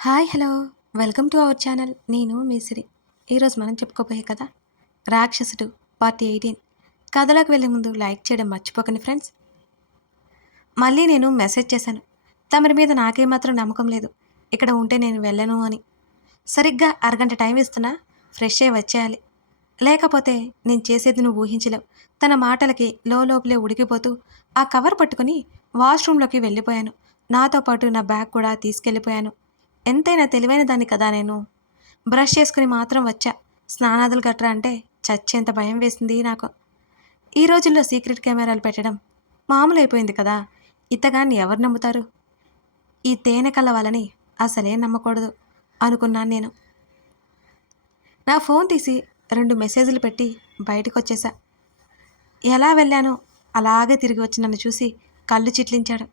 Hi hello welcome to our channel. నేను మీ సిరి. ఈరోజు మనం చెప్పుకోబోయే కథ రాక్షసుడు పార్ట్ 18. కథలోకి వెళ్ళే ముందు లైక్ చేయడం మర్చిపోకండి ఫ్రెండ్స్. మళ్ళీ నేను మెసేజ్ చేశాను, తమరి మీద నాకేమాత్రం నమ్మకం లేదు, ఇక్కడ ఉంటే నేను వెళ్ళను అని. సరిగ్గా అరగంట టైం ఇస్తున్నా, ఫ్రెష్ అయ్యి వచ్చేయాలి, లేకపోతే నేను చేసేది నువ్వు ఊహించలేవు. తన మాటలకి లోపలే ఉడికిపోతూ ఆ కవర్ పట్టుకుని వాష్రూమ్లోకి వెళ్ళిపోయాను. నాతో పాటు నా బ్యాగ్ కూడా తీసుకెళ్ళిపోయాను. ఎంతైనా తెలివైన దాన్ని కదా నేను. బ్రష్ చేసుకుని మాత్రం వచ్చా. స్నానాదులు గట్రా అంటే చచ్చేంత భయం వేసింది నాకు. ఈ రోజుల్లో సీక్రెట్ కెమెరాలు పెట్టడం మామూలు అయిపోయింది కదా. ఇతగాన్ని ఎవరు నమ్ముతారు? ఈ తేనె కళ్ళ వాళ్ళని అసలే నమ్మకూడదు అనుకున్నాను నేను. నా ఫోన్ తీసి 2 మెసేజ్లు పెట్టి బయటకు వచ్చేసా. ఎలా వెళ్ళానో అలాగే తిరిగి వచ్చి నన్ను చూసి కళ్ళు చిట్లించాడు.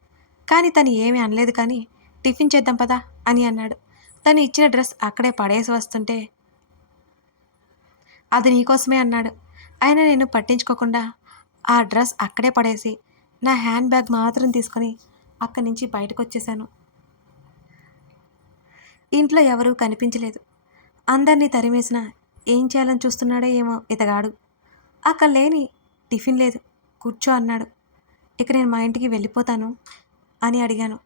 కానీ తను ఏమీ అనలేదు. కానీ టిఫిన్ చేద్దాం పదా అని అన్నాడు. తను ఇచ్చిన డ్రెస్ అక్కడే పడేసి వస్తుంటే అది నీకోసమే అన్నాడు. అయినా నేను పట్టించుకోకుండా ఆ డ్రెస్ అక్కడే పడేసి నా హ్యాండ్ బ్యాగ్ మాత్రం తీసుకొని అక్కడి నుంచి బయటకు వచ్చేసాను. ఇంట్లో ఎవరూ కనిపించలేదు. అందరినీ తరిమేసిన ఏం చేయాలని చూస్తున్నాడో ఏమో ఇతగాడు. అక్కడ లేని టిఫిన్ లేదు, కూర్చో అన్నాడు. ఇక నేను మా ఇంటికి వెళ్ళిపోతాను అని అడిగాను.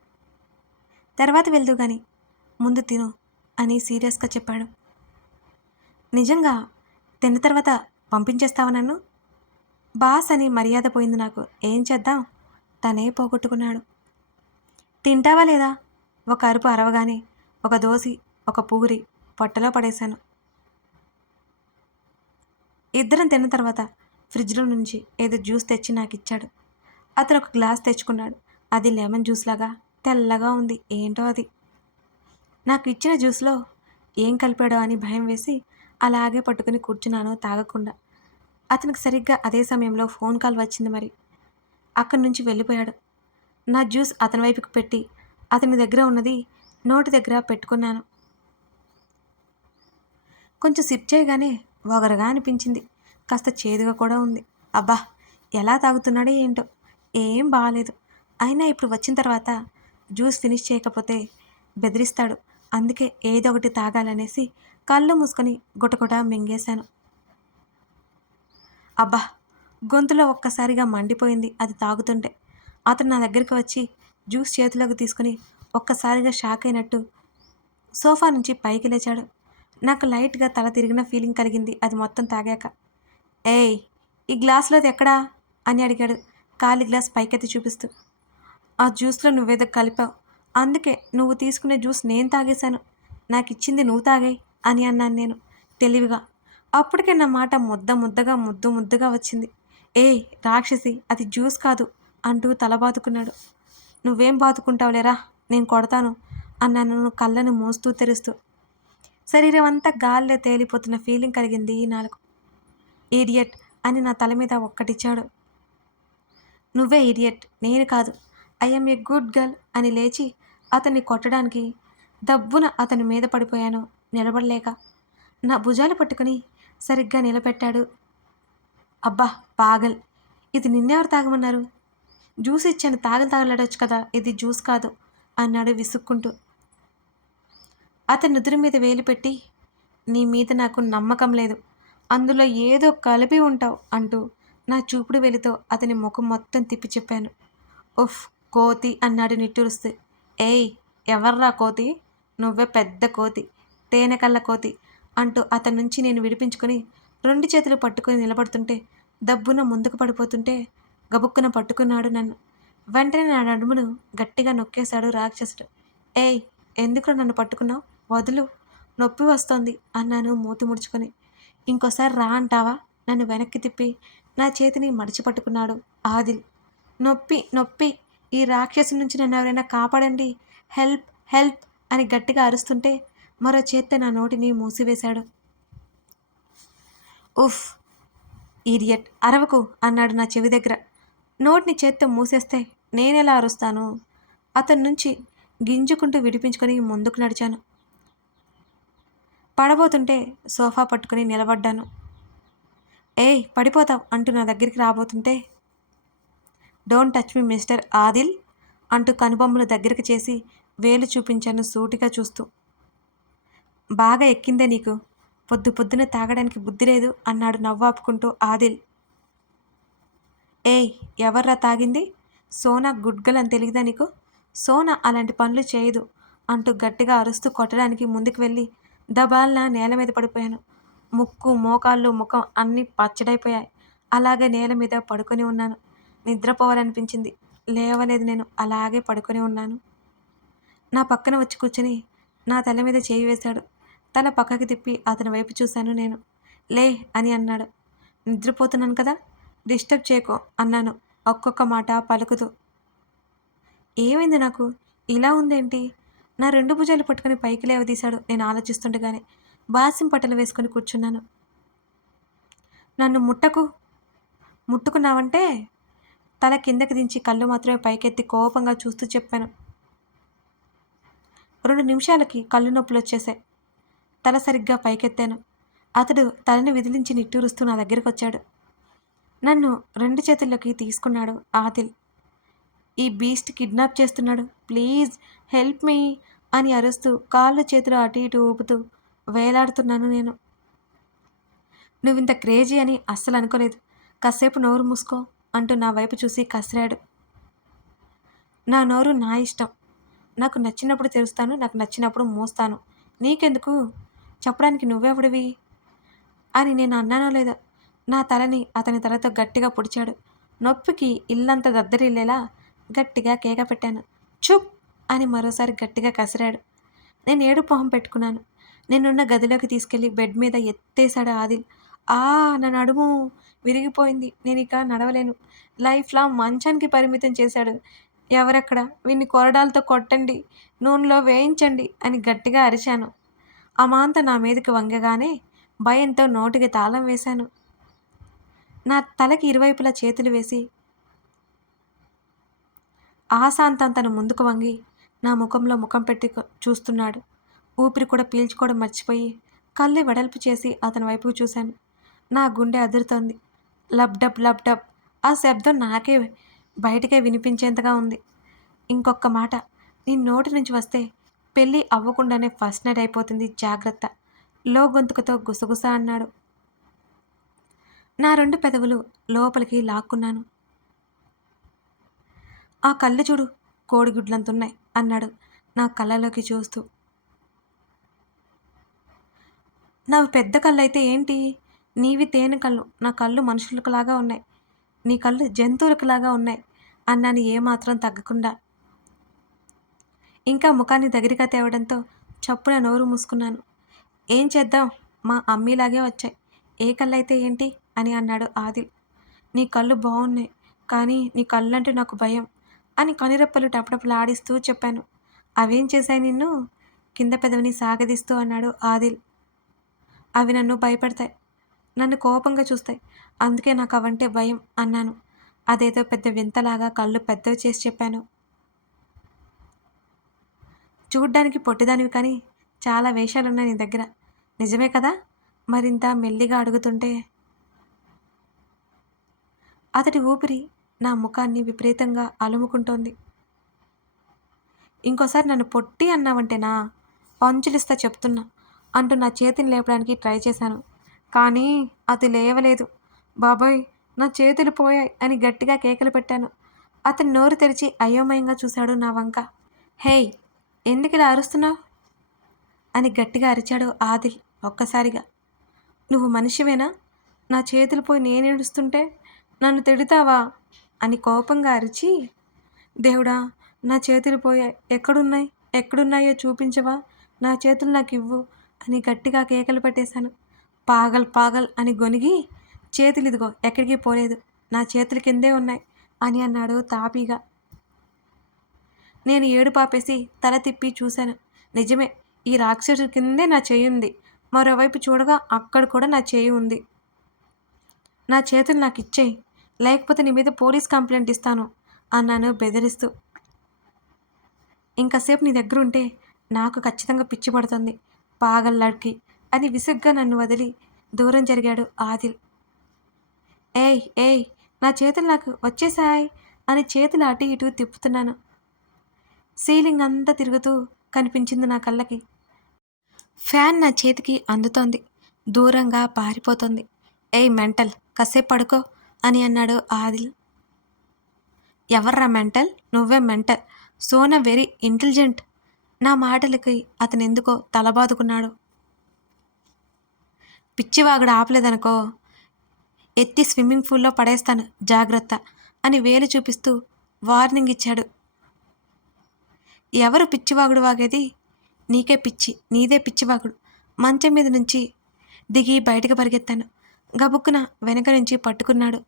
తర్వాత వెళ్దు కానీ ముందు తిను అని సీరియస్గా చెప్పాడు. నిజంగా తిన్న తర్వాత పంపించేస్తావా నన్ను? బాస్ అని మర్యాద పోయింది నాకు. ఏం చేద్దాం, తనే పోగొట్టుకున్నాడు. తింటావా లేదా? ఒక అరుపు అరవగానే ఒక దోసి ఒక పూరి పొట్టలో పడేశాను. ఇద్దరం తిన్న తర్వాత ఫ్రిడ్జ్లో నుంచి ఏదో జ్యూస్ తెచ్చి నాకు ఇచ్చాడు. అతను ఒక గ్లాస్ తెచ్చుకున్నాడు. అది లెమన్ జ్యూస్ లాగా తెల్లగా ఉంది. ఏంటో అది. నాకు ఇచ్చిన జ్యూస్లో ఏం కలిపాడో అని భయం వేసి అలాగే పట్టుకుని కూర్చున్నాను తాగకుండా. అతనికి సరిగ్గా అదే సమయంలో ఫోన్ కాల్ వచ్చింది. మరి అక్కడి నుంచి వెళ్ళిపోయాడు. నా జ్యూస్ అతని వైపుకి పెట్టి అతని దగ్గర ఉన్నది నోటి దగ్గర పెట్టుకున్నాను. కొంచెం సిప్ చేయగానే వగరగా అనిపించింది. కాస్త చేదుగా కూడా ఉంది. అబ్బా, ఎలా తాగుతున్నాడో ఏంటో, ఏం బాగాలేదు. అయినా ఇప్పుడు వచ్చిన తర్వాత జ్యూస్ ఫినిష్ చేయకపోతే బెదిరిస్తాడు. అందుకే ఏదో ఒకటి తాగాలనేసి కళ్ళు మూసుకొని గుటగుట మింగేశాను. అబ్బా, గొంతులో ఒక్కసారిగా మండిపోయింది అది తాగుతుంటే. అతను నా దగ్గరికి వచ్చి జ్యూస్ చేతిలోకి తీసుకుని ఒక్కసారిగా షాక్ అయినట్టు సోఫా నుంచి పైకి లేచాడు. నాకు లైట్గా తల తిరిగిన ఫీలింగ్ కలిగింది అది మొత్తం తాగాక. ఏయ్, ఈ గ్లాసులోది ఎక్కడా అని అడిగాడు ఖాళీ గ్లాస్ పైకెత్తి చూపిస్తూ. ఆ జ్యూస్లో నువ్వేదో కలిపావు, అందుకే నువ్వు తీసుకునే జ్యూస్ నేను తాగేశాను. నాకు ఇచ్చింది నువ్వు తాగాయి అని అన్నాను నేను తెలివిగా. అప్పటికే నా మాట ముద్దుగా వచ్చింది. ఏయ్ రాక్షసి, అది జ్యూస్ కాదు అంటూ తల బాదుకున్నాడు. నువ్వేం బాదుకుంటావులేరా, నేను కొడతాను అన్నాను కళ్ళను మోస్తూ తెరుస్తూ. శరీరం అంతా గాల్లో తేలిపోతున్న ఫీలింగ్ కలిగింది నాకు. ఈడియట్ అని నా తల మీద ఒక్కటిచ్చాడు. నువ్వే ఈడియట్, నేను కాదు. ఐఎమ్ ఏ గుడ్ గర్ల్ అని లేచి అతన్ని కొట్టడానికి దబ్బున అతని మీద పడిపోయాను నిలబడలేక. నా భుజాలు పట్టుకుని సరిగ్గా నిలబెట్టాడు. అబ్బా పాగల్, ఇది నిన్నెవరు తాగమన్నారు? జ్యూస్ ఇచ్చాను, తాగలాడొచ్చు కదా, ఇది జ్యూస్ కాదు అన్నాడు విసుక్కుంటూ. అతని నుదురు మీద వేలు పెట్టి, నీ మీద నాకు నమ్మకం లేదు, అందులో ఏదో కలిపి ఉంటావు అంటూ నా చూపుడు వేలితో అతని ముఖం మొత్తం తిప్పి చెప్పాను. ఉఫ్ కోతి అన్నాడు నిట్టూరుస్తూ. ఏయ్, ఎవర్రా కోతి? నువ్వే పెద్ద కోతి, తేనెకల్ల కోతి అంటూ అతని నుంచి నేను విడిపించుకొని 2 చేతులు పట్టుకొని నిలబడుతుంటే దబ్బున ముందుకు పడిపోతుంటే గబుక్కున పట్టుకున్నాడు నన్ను. వెంటనే నా నడుమును గట్టిగా నొక్కేశాడు రాక్షసుడు. ఏయ్, ఎందుకు నన్ను పట్టుకున్నావు? వదులు, నొప్పి వస్తోంది అన్నాను మూతి ముడుచుకొని. ఇంకోసారి రా అంటావా? నన్ను వెనక్కి తిప్పి నా చేతిని మడిచి పట్టుకున్నాడు ఆదిల్. నొప్పి నొప్పి, ఈ రాక్షసు నుంచి నన్ను ఎవరైనా కాపాడండి, హెల్ప్ హెల్ప్ అని గట్టిగా అరుస్తుంటే మరో చేత్తో నా నోటిని మూసివేశాడు. ఉఫ్ ఈడియట్, అరవకు అన్నాడు నా చెవి దగ్గర. నోటిని చేత్తో మూసేస్తే నేనెలా అరుస్తాను? అతని నుంచి గింజుకుంటూ విడిపించుకొని ముందుకు నడిచాను. పడబోతుంటే సోఫా పట్టుకుని నిలబడ్డాను. ఏయ్ పడిపోతావు అంటూ నా దగ్గరికి రాబోతుంటే, don't touch me mister Adil అంటూ కనుబొమ్మలు దగ్గరికి చేసి వేలు చూపించాను సూటిగా చూస్తూ. బాగా ఎక్కిందే నీకు. పొద్దు పొద్దున తాగడానికి బుద్ధి లేదు అన్నాడు నవ్వాపుకుంటూ ఆదిల్. ఏయ్, ఎవర్రా తాగింది? సోనా గుడ్ గర్ల్ అని తెలీదా నీకు? సోనా అలాంటి పనులు చేయదు అంటూ గట్టిగా అరుస్తూ కొట్టడానికి ముందుకు వెళ్ళి దబాల్న నేల మీద పడిపోయాను. ముక్కు, మోకాళ్ళు, ముఖం అన్నీ పచ్చడైపోయాయి. అలాగే నేల మీద పడుకొని ఉన్నాను. నిద్రపోవాలనిపించింది. లేవలేదు నేను. అలాగే పడుకొని ఉన్నాను. నా పక్కన వచ్చి కూర్చొని నా తల మీద చేయి వేశాడు. తల పక్కకి తిప్పి అతని వైపు చూశాను నేను. లే అని అన్నాడు. నిద్రపోతున్నాను కదా, డిస్టర్బ్ చేయకు అన్నాను ఒక్కొక్క మాట పలుకుతూ. ఏమైంది నాకు? ఇలా ఉందేంటి? నా 2 భుజాలు పట్టుకొని పైకి లేవదీశాడు నేను ఆలోచిస్తుండగానే. బాసిం పట్టలు వేసుకొని కూర్చున్నాను. నన్ను ముట్టుకున్నావంటే తల కిందకి దించి కళ్ళు మాత్రమే పైకెత్తి కోపంగా చూస్తూ చెప్పాను. 2 నిమిషాలకి కళ్ళు నొప్పులొచ్చేశాయి. తల సరిగ్గా పైకెత్తాను. అతడు తలని విదిలించి నిట్టూరుస్తూ నా దగ్గరకొచ్చాడు. నన్ను 2 చేతుల్లోకి తీసుకున్నాడు ఆదిల్. ఈ బీస్ట్ కిడ్నాప్ చేస్తున్నాడు, ప్లీజ్ హెల్ప్ మీ అని అరుస్తూ కాళ్ళు చేతులు అటు ఇటు ఊపుతూ వేలాడుతున్నాను నేను. నువ్వింత క్రేజీ అని అస్సలు అనుకోలేదు. కాసేపు నోరు మూసుకో అంటూ నా వైపు చూసి కసిరాడు. నా నోరు నా ఇష్టం. నాకు నచ్చినప్పుడు తెరుస్తాను, నాకు నచ్చినప్పుడు మూస్తాను. నీకెందుకు? చెప్పడానికి నువ్వెవడివి అని నేను అన్నానో లేదో. నా తలని అతని తలతో గట్టిగా పొడిచాడు. నొప్పికి ఇల్లంతా దద్దరిల్లేలా గట్టిగా కేక పెట్టాను. చుప్ అని మరోసారి గట్టిగా కసిరాడు. నేను ఏడుపు మొహం పెట్టుకున్నాను. నేనున్న గదిలోకి తీసుకెళ్లి బెడ్ మీద ఎత్తేశాడు ఆదిల్. ఆ, నా నడుము విరిగిపోయింది. నేనిక నడవలేను. లైఫ్లా మంచానికి పరిమితం చేశాడు. ఎవరక్కడ? వీడిని కొరడాలతో కొట్టండి, నూనెలో వేయించండి అని గట్టిగా అరిచాను. అమాంత నా మీదకి వంగగానే భయంతో నోటికి తాళం వేశాను. నా తలకి ఇరువైపులా చేతులు వేసి ఆశాంతం తను ముందుకు వంగి నా ముఖంలో ముఖం పెట్టి చూస్తున్నాడు. ఊపిరి కూడా పీల్చుకోవడం మర్చిపోయి కళ్ళు వెడల్పు చేసి అతని వైపుకు చూశాను. నా గుండె అదురుతోంది. లబ్డబ్ లబ్డబ్ ఆ శబ్దం నాకే బయటకే వినిపించేంతగా ఉంది. ఇంకొక్క మాట నీ నోటి నుంచి వస్తే పెళ్ళి అవ్వకుండానే ఫస్ట్ నైట్ అయిపోతుంది, జాగ్రత్త లో గొంతుకుతో గుసగుస అన్నాడు. నా 2 పెదవులు లోపలికి లాక్కున్నాను. ఆ కళ్ళు చూడు, కోడిగుడ్లంతున్నాయి అన్నాడు నా కళ్ళలోకి చూస్తూ. నావి పెద్ద కళ్ళైతే ఏంటి? నీవి తేనె కళ్ళు, నా కళ్ళు మనుషులకులాగా ఉన్నాయి, నీ కళ్ళు జంతువులకులాగా ఉన్నాయి అన్నాను ఏమాత్రం తగ్గకుండా. ఇంకా ముఖాన్ని దగ్గరగా తేవడంతో చప్పున నోరు మూసుకున్నాను. ఏం చేద్దాం, మా అమ్మీలాగే వచ్చాయి, ఏ కళ్ళైతే ఏంటి అని అన్నాడు ఆదిల్. నీ కళ్ళు బాగున్నాయి, కానీ నీ కళ్ళంటే నాకు భయం అని కనురెప్పలు టపటపలాడిస్తూ చెప్పాను. అవేం చేశాయి నిన్ను? కింద పెదవిని సాగదీస్తూ అన్నాడు ఆదిల్. అవి నన్ను భయపెడతాయి, నన్ను కోపంగా చూస్తాయి, అందుకే నాకు అవంటే భయం అన్నాను. అదేదో పెద్ద వింతలాగా కళ్ళు పెద్దవి చేసి చెప్పాను. చూడ్డానికి పొట్టిదానివి కానీ చాలా వేషాలున్నాయి నీ దగ్గర, నిజమే కదా? మరింత మెల్లిగా అడుగుతుంటే అతడి ఊపిరి నా ముఖాన్ని విపరీతంగా అలుముకుంటోంది. ఇంకోసారి నన్ను పొట్టి అన్నావంటేనా పంచులిస్తా చెప్తున్నా అంటూ నా చేతిని లేపడానికి ట్రై చేశాను. కానీ అది లేవలేదు. బాబాయ్, నా చేతులు పోయాయి అని గట్టిగా కేకలు పెట్టాను. అతను నోరు తెరిచి అయోమయంగా చూశాడు నా వంక. హేయ్, ఎందుకిలా అరుస్తున్నావు అని గట్టిగా అరిచాడు ఆదిల్ ఒక్కసారిగా. నువ్వు మనిషివేనా? నా చేతులు పోయి నేనేడుస్తుంటే నన్ను తిడతావా అని కోపంగా అరిచి, దేవుడా, నా చేతులు పోయాయి, ఎక్కడున్నాయో చూపించవా, నా చేతులు నాకు ఇవ్వు అని గట్టిగా కేకలు పెట్టేశాను. పాగల్ పాగల్ అని గొనిగి, చేతులిదిగో ఎక్కడికి పోలేదు, నా చేతుల కిందే ఉన్నాయి అని అన్నాడు తాపీగా. నేను ఏడుపాపేసి తల తిప్పి చూశాను. నిజమే, ఈ రాక్షసుడి కిందే నా చెయ్యి ఉంది. మరోవైపు చూడగా అక్కడ కూడా నా చెయ్యి ఉంది. నా చేతులు నాకు ఇచ్చేయి, లేకపోతే నీ మీద పోలీస్ కంప్లైంట్ ఇస్తాను అన్నాను బెదిరిస్తూ. ఇంకాసేపు నీ దగ్గర ఉంటే నాకు ఖచ్చితంగా పిచ్చి పడుతుంది, పాగల్లాడికి అని విసుగ్గా నన్ను వదిలి దూరం జరిగాడు ఆదిల్. ఏయ్ ఏయ్, నా చేతులు నాకు వచ్చేసాయ్ అని చేతులు అటు ఇటు తిప్పుతున్నాను. సీలింగ్ అంతా తిరుగుతూ కనిపించింది నా కళ్ళకి. ఫ్యాన్ నా చేతికి అందుతోంది. దూరంగా పారిపోతోంది. ఏయ్ మెంటల్, కాసేపు పడుకో అని అన్నాడు ఆదిల్. ఎవర్రా మెంటల్? నువ్వే మెంటల్. Sona very intelligent. నా మాటలకి అతనెందుకో తలబాదుకున్నాడు. పిచ్చివాగుడు ఆపలేదనుకో, ఎత్తి స్విమ్మింగ్ పూల్లో పడేస్తాను జాగ్రత్త అని వేలు చూపిస్తూ వార్నింగ్ ఇచ్చాడు. ఎవరు పిచ్చివాగుడు వాగేది? నీకే పిచ్చి, నీదే పిచ్చివాగుడు. మంచం మీద నుంచి దిగి బయటకు పరిగెత్తాను. గబుక్కున వెనక నుంచి పట్టుకున్నాడు.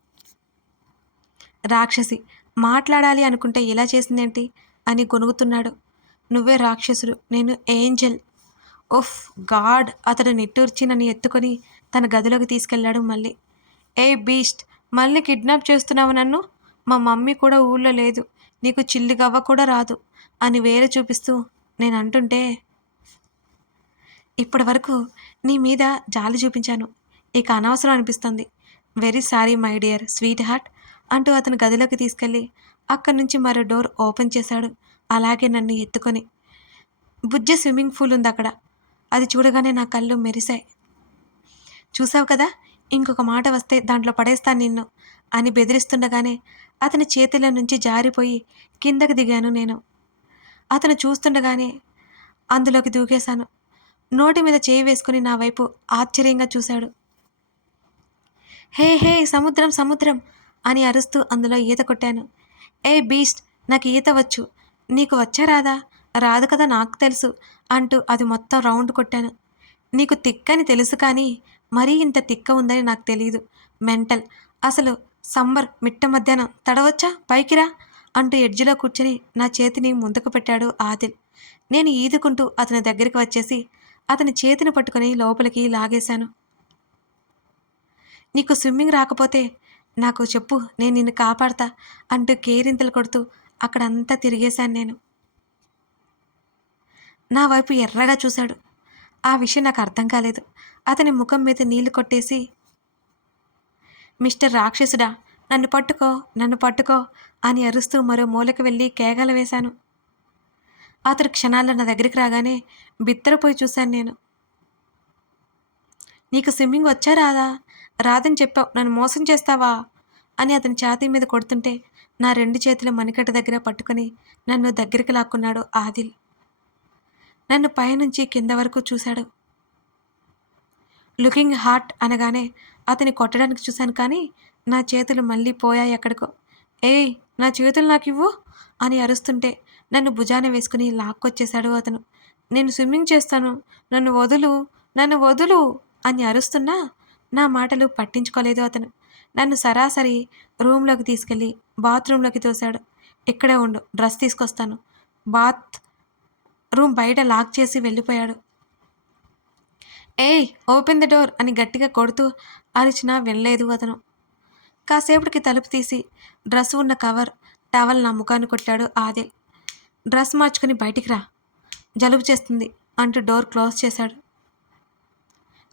రాక్షసి, మాట్లాడాలి అనుకుంటే ఇలా చేసిందేంటి అని గొనుగుతున్నాడు. నువ్వే రాక్షసుడు, నేను ఏంజెల్. ఉఫ్ గాడ్. అతడు నిట్టూర్చి నన్ను ఎత్తుకొని తన గదిలోకి తీసుకెళ్లాడు. మళ్ళీ ఏ బీస్ట్, మళ్ళీ కిడ్నాప్ చేస్తున్నావు నన్ను? మా మమ్మీ కూడా ఊళ్ళో లేదు, నీకు చిల్లిగవ్వ కూడా రాదు అని వేలు చూపిస్తూ నేను అంటుంటే, ఇప్పటి వరకు నీ మీద జాలి చూపించాను, ఇక అనవసరం అనిపిస్తుంది. Very sorry my dear sweet heart అంటూ అతను గదిలోకి తీసుకెళ్ళి అక్కడి నుంచి మరో డోర్ ఓపెన్ చేశాడు. అలాగే నన్ను ఎత్తుకొని. బుజ్జి స్విమ్మింగ్ పూల్ ఉంది అక్కడ. అది చూడగానే నా కళ్ళు మెరిశాయి. చూసావు కదా, ఇంకొక మాట వస్తే దాంట్లో పడేస్తాను నిన్ను అని బెదిరిస్తుండగానే అతని చేతిలో నుంచి జారిపోయి కిందకి దిగాను నేను. అతను చూస్తుండగానే అందులోకి దూకేశాను. నోటి మీద చేయి వేసుకుని నా వైపు ఆశ్చర్యంగా చూశాడు. హే హే సముద్రం సముద్రం అని అరుస్తూ అందులో ఈత కొట్టాను. ఏ బీస్ట్, నాకు ఈత వచ్చు, నీకు వచ్చా రాదా? రాదు కదా, నాకు తెలుసు అంటూ అది మొత్తం రౌండ్ కొట్టాను. నీకు తిక్కని తెలుసు కానీ మరీ ఇంత తిక్క ఉందని నాకు తెలియదు మెంటల్. అసలు సమ్మర్ మిట్ట మధ్యాహ్నం తడవచ్చా, పైకిరా అంటూ ఎడ్జిలో కూర్చొని నా చేతిని ముందుకు పెట్టాడు ఆదిల్. నేను ఈదుకుంటూ అతని దగ్గరికి వచ్చేసి అతని చేతిని పట్టుకొని లోపలికి లాగేశాను. నీకు స్విమ్మింగ్ రాకపోతే నాకు చెప్పు, నేను నిన్ను కాపాడతా అంటూ కేరింతలు కొడుతూ అక్కడంతా తిరిగేశాను నేను. నా వైపు ఎర్రగా చూశాడు. ఆ విషయం నాకు అర్థం కాలేదు. అతని ముఖం మీద నీళ్లు కొట్టేసి, మిస్టర్ రాక్షసుడా, నన్ను పట్టుకో, నన్ను పట్టుకో అని అరుస్తూ మరో మూలకి వెళ్ళి కేకలు వేశాను. అతడు క్షణాల్లో నా దగ్గరికి రాగానే బిత్తరపోయి చూశాను నేను. నీకు స్విమ్మింగ్ వచ్చా రాదా? రాదని చెప్పావు, నన్ను మోసం చేస్తావా అని అతని ఛాతీ మీద కొడుతుంటే నా 2 చేతులు మణికట్ట దగ్గర పట్టుకొని నన్ను దగ్గరికి లాక్కున్నాడు ఆదిల్. నన్ను పైనుంచి కింద వరకు చూశాడు. లుకింగ్ హాట్ అనగానే అతని కొట్టడానికి చూశాను కానీ నా చేతులు మళ్ళీ పోయాయి ఎక్కడికో. ఏయ్, నా చేతులు నాకు ఇవ్వు అని అరుస్తుంటే నన్ను భుజాన వేసుకుని లాక్కొచ్చేశాడు అతను. నేను స్విమ్మింగ్ చేస్తాను, నన్ను వదులు, నన్ను వదులు అని అరుస్తున్నా నా మాటలు పట్టించుకోలేదు అతను. నన్ను సరాసరి రూమ్లోకి తీసుకెళ్ళి బాత్రూంలోకి తోశాడు. ఇక్కడే ఉండు, డ్రెస్ తీసుకొస్తాను. బాత్ రూమ్ బయట లాక్ చేసి వెళ్ళిపోయాడు. ఏయ్, ఓపెన్ ద డోర్ అని గట్టిగా కొడుతూ అరిచినా వినలేదు అతను. కాసేపటికి తలుపు తీసి డ్రెస్ ఉన్న కవర్ టవల్ నా ముఖాన్ని కొట్టాడు ఆదిల్. డ్రెస్ మార్చుకుని బయటికి రా, జలుబు చేస్తుంది అంటూ డోర్ క్లోజ్ చేశాడు.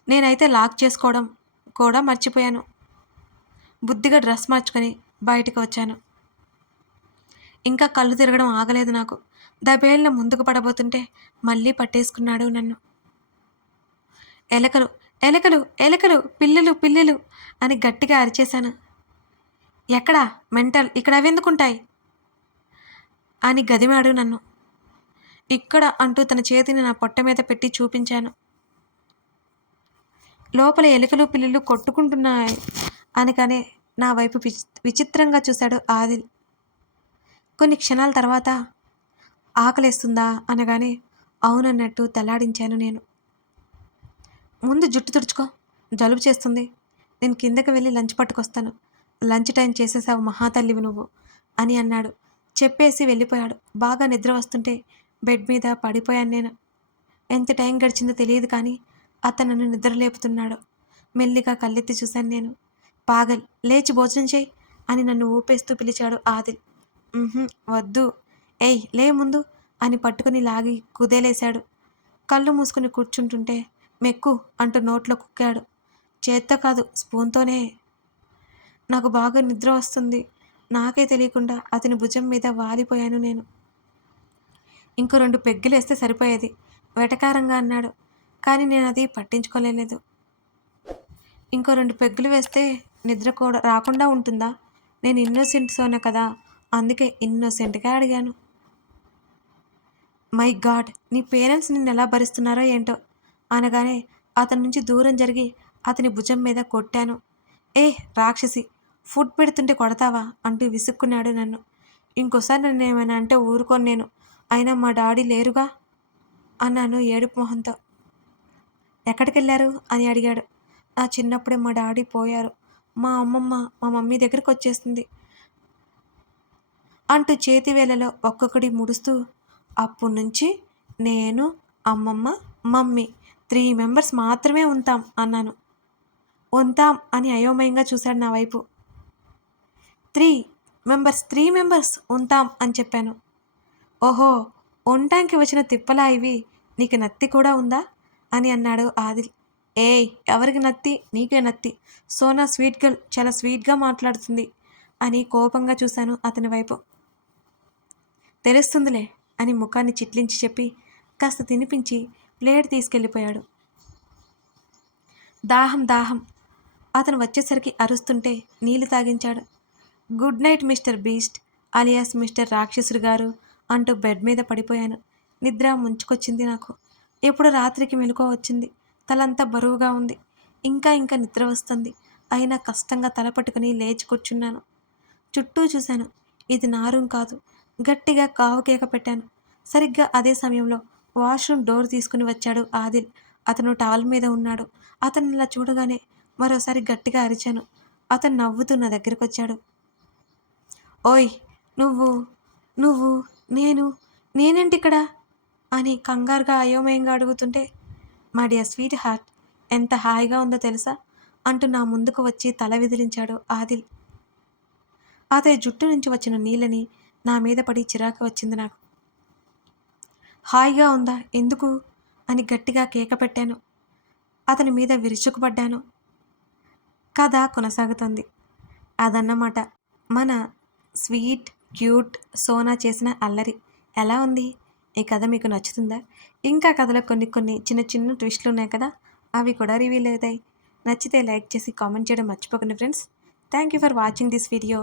నేనైతే లాక్ చేసుకోవడం కూడా మర్చిపోయాను. బుద్ధిగా డ్రెస్ మార్చుకొని బయటికి వచ్చాను. ఇంకా కళ్ళు తిరగడం ఆగలేదు నాకు. దబేళ్ళ ముందుకు పడబోతుంటే మళ్ళీ పట్టేసుకున్నాడు నన్ను. ఎలకలు, ఎలకలు, ఎలకలు, పిల్లలు, పిల్లలు అని గట్టిగా అరిచేశాను. ఎక్కడా మెంటల్, ఇక్కడ అవెందుకుంటాయి అని గదిమాడు నన్ను. ఇక్కడ అంటూ తన చేతిని నా పొట్ట మీద పెట్టి చూపించాను. లోపల ఎలుకలు పిల్లులు కొట్టుకుంటున్నాయి అనగానే నా వైపు విచిత్రంగా చూశాడు ఆదిల్. కొన్ని క్షణాల తర్వాత ఆకలేస్తుందా అనగానే అవునన్నట్టు తలాడించాను నేను. ముందు జుట్టు తుడుచుకో, జలుబు చేస్తుంది, నేను కిందకి వెళ్ళి లంచ్ పట్టుకొస్తాను, లంచ్ టైం చేసేసావు మహాతల్లివి నువ్వు అని అన్నాడు. చెప్పేసి వెళ్ళిపోయాడు. బాగా నిద్ర వస్తుంటే బెడ్ మీద పడిపోయాను నేను. ఎంత టైం గడిచిందో తెలియదు కానీ అతను నన్ను నిద్రలేపుతున్నాడు. మెల్లిగా కళ్ళెత్తి చూశాను నేను. పాగల్, లేచి భోజనం చేయి అని నన్ను ఊపేస్తూ పిలిచాడు ఆదిల్. వద్దు. ఏయ్ లే ముందు అని పట్టుకుని లాగి కుదేలేశాడు. కళ్ళు మూసుకుని కూర్చుంటుంటే మెక్కు అంటూ నోట్లో కుక్కాడు. చేత్తో కాదు, స్పూన్తోనే. నాకు బాగా నిద్ర వస్తుంది. నాకే తెలియకుండా అతని భుజం మీద వాలిపోయాను నేను. ఇంకో 2 పెగ్గులేస్తే సరిపోయేది వెటకారంగా అన్నాడు. కానీ నేను అది పట్టించుకోలేదు. ఇంకో 2 పెగ్గులు వేస్తే నిద్ర కూడా రాకుండా ఉంటుందా? నేను ఇన్నోసెంట్ సోనా కదా! అందుకే ఇన్నోసెంట్‌గా అడిగాను. My God! నీ పేరెంట్స్ నిన్నెలా భరిస్తున్నారో ఏంటో! అనగానే అతని నుంచి దూరం జరిగి అతని భుజం మీద కొట్టాను. ఏ రాక్షసి! ఫుడ్ పెడుతుంటే కొడతావా? అంటూ విసుక్కున్నాడు నన్ను. ఇంకోసారి నన్నేమైనా అంటే ఊరుకోను నేను. అయినా మా డాడీ లేరుగా అన్నాను ఏడుపు మొహంతో. ఎక్కడికెళ్లారు? అని అడిగాడు. నా చిన్నప్పుడే మా డాడీ పోయారు. మా అమ్మమ్మ మా మమ్మీ దగ్గరకొచ్చేసింది అంటూ చేతివేళ్లలో ఒక్కొక్కటి ముడుస్తూ అప్పుడ్నుంచి నేను, అమ్మమ్మ, మమ్మీ 3 మెంబర్స్ మాత్రమే ఉంటాం అన్నాను. ఉంటాం అని అయోమయంగా చూశాడు నా వైపు. 3 మెంబర్స్ ఉంటాం అని చెప్పాను. ఓహో! ఉండటానికి వచ్చిన తిప్పలా ఇవి? నీకు నత్తి కూడా ఉందా? అని అన్నాడు ఆదిల్. ఏయ్! ఎవరికి నత్తి? నీకే నత్తి. సోనా స్వీట్ గర్ల్ చాలా స్వీట్‌గా మాట్లాడుతుంది అని కోపంగా చూశాను అతని వైపు. తెలుస్తుందిలే అని ముఖాన్ని చిట్లించి చెప్పి కాస్త తినిపించి ప్లేట్ తీసుకెళ్ళిపోయాడు. దాహం అతను వచ్చేసరికి అరుస్తుంటే నీళ్లు తాగించాడు. Good night mister beast alias mister రాక్షసుడు గారు అంటూ బెడ్ మీద పడిపోయాను. నిద్ర ముంచుకొచ్చింది నాకు. ఎప్పుడు రాత్రికి మెలకువ వచ్చింది. తలంతా బరువుగా ఉంది. ఇంకా నిద్ర వస్తుంది. అయినా కష్టంగా తల పట్టుకుని లేచి కూర్చున్నాను. చుట్టూ చూశాను. ఇది నా రూమ్ కాదు. గట్టిగా కావు కేక పెట్టాను. సరిగ్గా అదే సమయంలో వాష్రూమ్ డోర్ తీసుకుని వచ్చాడు ఆదిల్. అతను టవల్ మీద ఉన్నాడు. అతను ఇలా చూడగానే మరోసారి గట్టిగా అరిచాను. అతను నవ్వుతూ నా దగ్గరకొచ్చాడు. ఓయ్! నువ్వు నువ్వు నేనేంటిక్కడ అని కంగారుగా అయోమయంగా అడుగుతుంటే, మై డియర్ స్వీట్ హార్ట్ ఎంత హాయిగా ఉందో తెలుసా అంటూ నా ముందుకు వచ్చి తల విదిలించాడు ఆదిల్. అతని జుట్టు నుంచి వచ్చిన నీళ్ళని నా మీద పడి చిరాకు వచ్చింది నాకు. హాయిగా ఉందా? ఎందుకు? అని గట్టిగా కేక పెట్టాను. అతని మీద విరుచుకుపడ్డాను. కథ కొనసాగుతుంది. అదన్నమాట మన స్వీట్ క్యూట్ సోనా చేసిన అల్లరి. ఎలా ఉంది? ఈ కథ మీకు నచ్చుతుందా? ఇంకా కథలో కొన్ని చిన్న ట్విస్టులు ఉన్నాయి కదా, అవి కూడా రివీల్ అవుతాయి. నచ్చితే లైక్ చేసి కామెంట్ చేయడం మర్చిపోకండి friends. Thank you for watching this video.